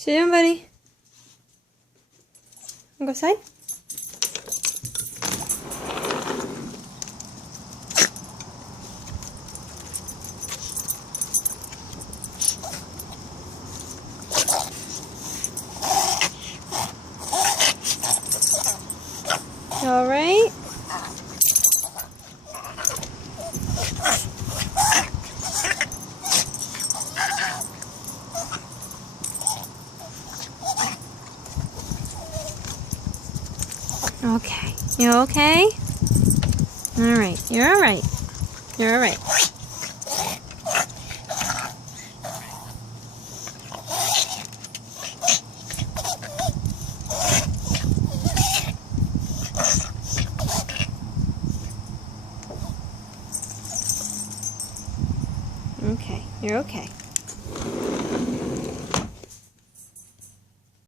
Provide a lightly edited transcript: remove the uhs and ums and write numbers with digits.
Sit down, buddy. Go outside. You all right? Okay. You okay? All right. You're all right. You're all right. Okay. You're okay.